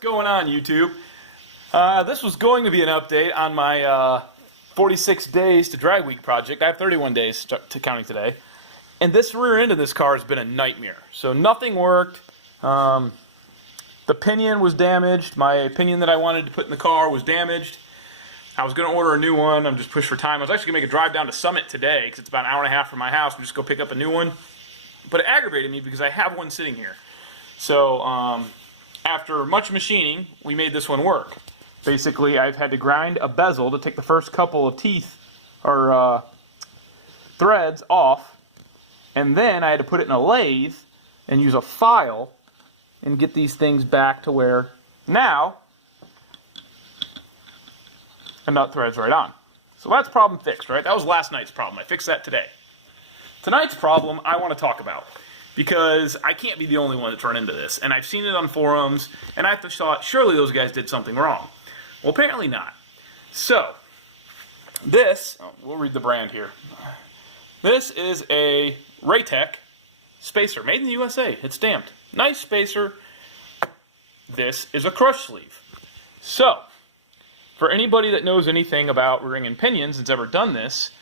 Going on YouTube? This was going to be an update on my 46 days to drag week project. I have 31 days to counting today, and this rear end of this car has been a nightmare. So nothing worked. The pinion was damaged. My pinion that I wanted to put in the car was damaged. I was going to order a new one. I'm just pushed for time. I was actually going to make a drive down to Summit today because it's about an hour and a half from my house and just go pick up a new one. But it aggravated me because I have one sitting here. So after much machining, we made this one work. Basically, I've had to grind a bezel to take the first couple of teeth or threads off, and then I had to put it in a lathe and use a file and get these things back to where now a nut threads right on. So that's problem fixed, right? That was last night's problem. I fixed that today. Tonight's problem I want to talk about, because I can't be the only one that's run into this, and I've seen it on forums, and I thought surely those guys did something wrong. Well, apparently not. So this, we'll read the brand here. This is a Ratech spacer, made in the USA. It's stamped. Nice spacer. This is a crush sleeve. So for anybody that knows anything about ring and pinions and's ever done this,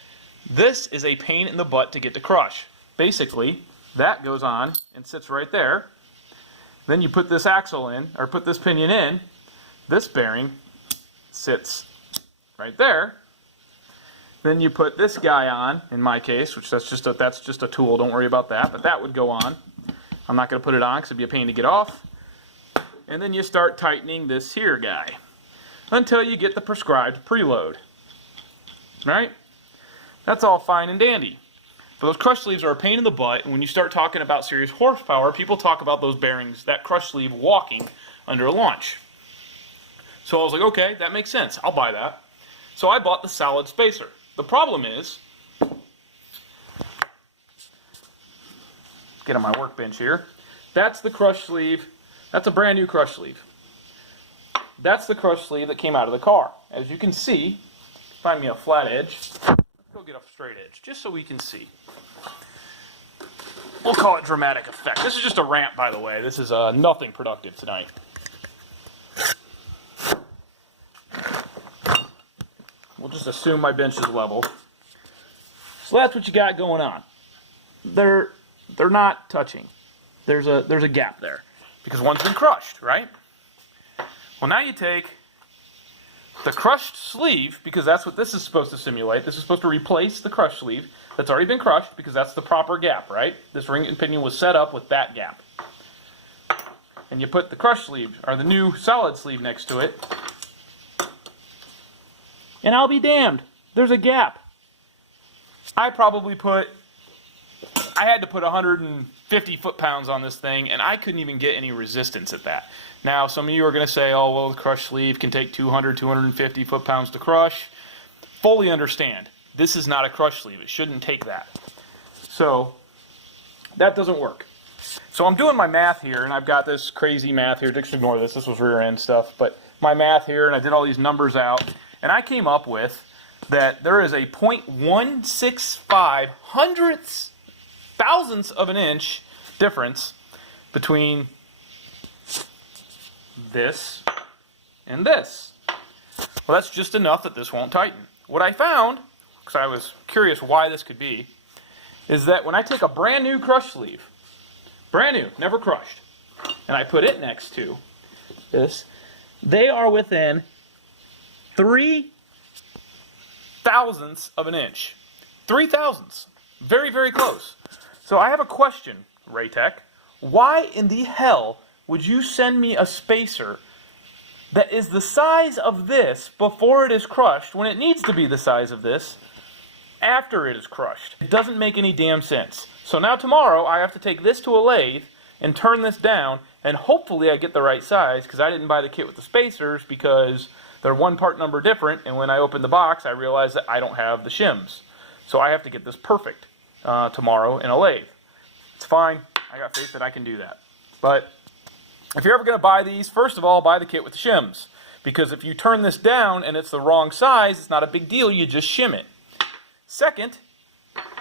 this is a pain in the butt to get to crush. Basically, that goes on and sits right there. Then you put this axle in, or put this pinion in. This bearing sits right there. Then you put this guy on, in my case, which that's just a tool, don't worry about that, but that would go on. I'm not going to put it on because it'd be a pain to get off. And then you start tightening this here guy until you get the prescribed preload. Right? That's all fine and dandy. But those crush sleeves are a pain in the butt, and when you start talking about serious horsepower, people talk about those bearings, that crush sleeve walking under a launch. So I was like, okay, that makes sense. I'll buy that. So I bought the solid spacer. The problem is, get on my workbench here, that's the crush sleeve. That's a brand new crush sleeve. That's the crush sleeve that came out of the car. As you can see, find me a flat edge. Let's go get a straight edge, just so we can see. We'll call it dramatic effect. This is just a rant, by the way. This is nothing productive tonight. We'll just assume my bench is level. So that's what you got going on. They're not touching. There's a gap there because one's been crushed, right? Well, now you take the crushed sleeve, because that's what this is supposed to simulate. This is supposed to replace the crushed sleeve that's already been crushed, because that's the proper gap, right? This ring and pinion was set up with that gap. And you put the crushed sleeve, or the new solid sleeve, next to it, and I'll be damned, there's a gap. I had to put 150 foot-pounds on this thing, and I couldn't even get any resistance at that. Now, some of you are going to say, oh, well, the crush sleeve can take 200, 250 foot-pounds to crush. Fully understand. This is not a crush sleeve. It shouldn't take that. So, that doesn't work. So I'm doing my math here, and I've got this crazy math here. Just ignore this. This was rear-end stuff. But my math here, and I did all these numbers out, and I came up with that there is a 0.165 hundredths, thousandths of an inch difference between this and this. Well, that's just enough that this won't tighten. What I found, because I was curious why this could be, is that when I take a brand new crush sleeve, brand new, never crushed, and I put it next to this, they are within 3 thousandths of an inch. 3 thousandths. Very, very close. So I have a question, Ratech. Why in the hell would you send me a spacer that is the size of this before it is crushed, when it needs to be the size of this after it is crushed? It doesn't make any damn sense. So now tomorrow I have to take this to a lathe and turn this down, and hopefully I get the right size, because I didn't buy the kit with the spacers because they're one part number different, and when I opened the box I realized that I don't have the shims. So I have to get this perfect tomorrow in a lathe. It's fine. I got faith that I can do that. But if you're ever going to buy these, first of all, buy the kit with the shims. Because if you turn this down and it's the wrong size, it's not a big deal, you just shim it. Second,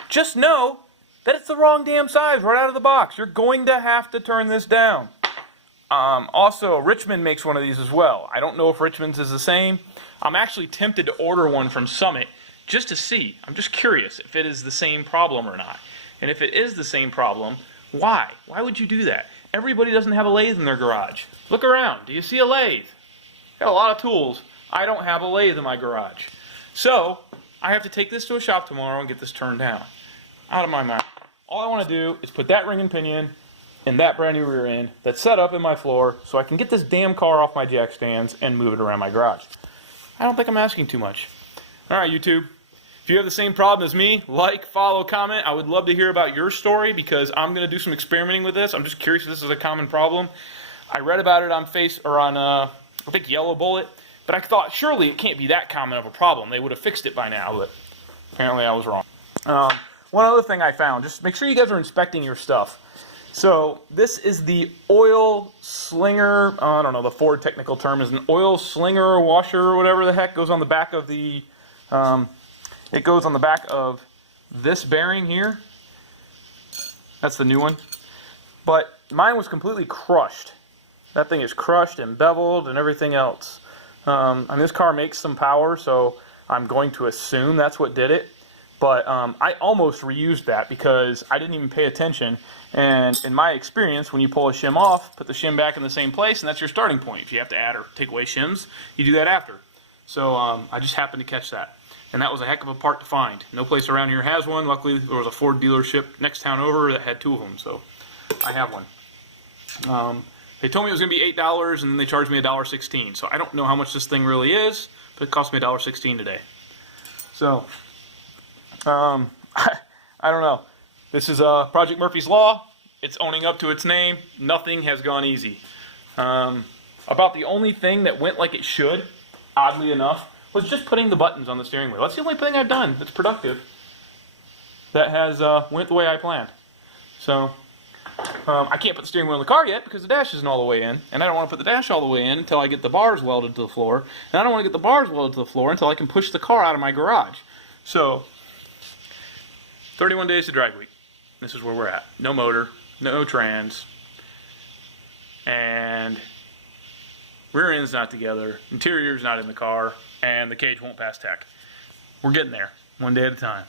just know that it's the wrong damn size right out of the box. You're going to have to turn this down. Also, Richmond makes one of these as well. I don't know if Richmond's is the same. I'm actually tempted to order one from Summit just to see. I'm just curious if it is the same problem or not. And if it is the same problem, why? Why would you do that? Everybody doesn't have a lathe in their garage. Look around. Do you see a lathe? Got a lot of tools. I don't have a lathe in my garage. So, I have to take this to a shop tomorrow and get this turned down. Out of my mind. All I want to do is put that ring and pinion in that brand new rear end that's set up in my floor so I can get this damn car off my jack stands and move it around my garage. I don't think I'm asking too much. Alright, YouTube. If you have the same problem as me, like, follow, comment. I would love to hear about your story because I'm going to do some experimenting with this. I'm just curious if this is a common problem. I read about it on I think Yellow Bullet, but I thought surely it can't be that common of a problem. They would have fixed it by now, but apparently I was wrong. One other thing I found, just make sure you guys are inspecting your stuff. So this is the oil slinger, I don't know, the Ford technical term is an oil slinger washer or whatever the heck goes on the back of the, it goes on the back of this bearing here. That's the new one. But mine was completely crushed. That thing is crushed and beveled and everything else. And this car makes some power, so I'm going to assume that's what did it. But I almost reused that because I didn't even pay attention. And in my experience, when you pull a shim off, put the shim back in the same place, and that's your starting point. If you have to add or take away shims, you do that after. So I just happened to catch that. And that was a heck of a part to find. No place around here has one. Luckily, there was a Ford dealership next town over that had two of them, so I have one. They told me it was going to be $8, and then they charged me $1.16. So I don't know how much this thing really is, but it cost me $1.16 today. So, I don't know. This is Project Murphy's Law. It's owning up to its name. Nothing has gone easy. About the only thing that went like it should, oddly enough, was just putting the buttons on the steering wheel. That's the only thing I've done that's productive that has went the way I planned. So, I can't put the steering wheel in the car yet because the dash isn't all the way in, and I don't want to put the dash all the way in until I get the bars welded to the floor, and I don't want to get the bars welded to the floor until I can push the car out of my garage. So, 31 days to drag week. This is where we're at. No motor, no trans, and rear end's not together, interior's not in the car, and the cage won't pass tech. We're getting there, one day at a time.